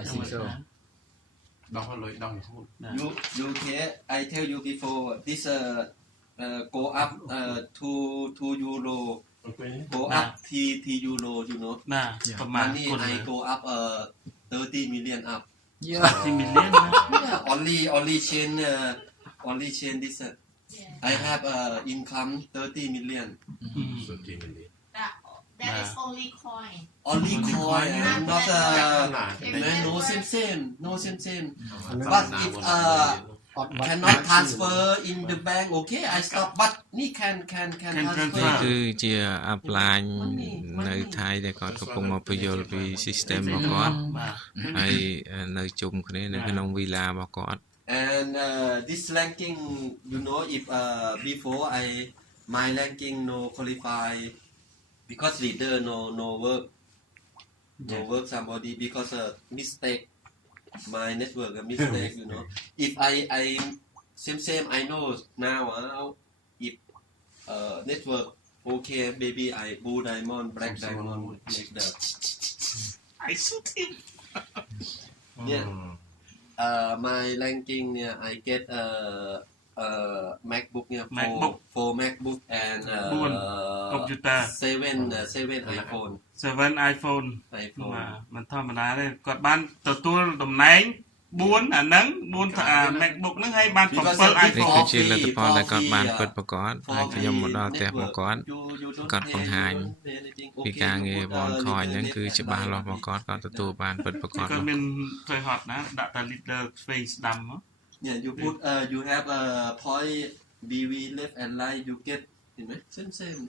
I think so. ดองเลยดองพูด you okay I tell you before this go up 2 euro โอเค go up 3 euro you know ណាប្រមាណ money គុណ I go up 30 million up Yeah. 10 million ណា yeah, only change this I have income 30 million สุดจริงเลย That is only coin. only coin not no same but if cannot transfer in the bank okay I stop but นี่ can transfer คือជាអាប់ឡាញនៅថៃដែលគាត់កំពុងមកពយល់ពី system របស់គាត់ បាទ ហើយនៅជុំគ្នានៅក្នុង villa របស់គាត់ and this ranking you know if before my ranking no qualify because leader no work somebody because mistake my network a mistake you know if I same I know now if network okay maybe I blue diamond black diamond like that I shoot him yeah my ranking I get MacBook for MacBook and 4 computer 7 iPhone 7 iPhone បាទមិនធម្មតាទេគាត់បានទទួលតំណែង4អាហ្នឹង4 MacBook ហ្នឹងហើយបាន7 នេះ iPhone គឺជាលទ្ធផលដែលគាត់បានពិតប្រាកដហើយខ្ញុំមកដល់ផ្ទះរបស់គាត់គាត់បង្ហាញពីការងារបនខយហ្នឹងគឺច្បាស់លាស់របស់គាត់ទទួលបានពិតប្រាកដ គាត់មានធ្វើហត់ណាដាក់តែ leader face ស្ដាំមក yeah you put you have a point BV left and right you get เห็นไหม same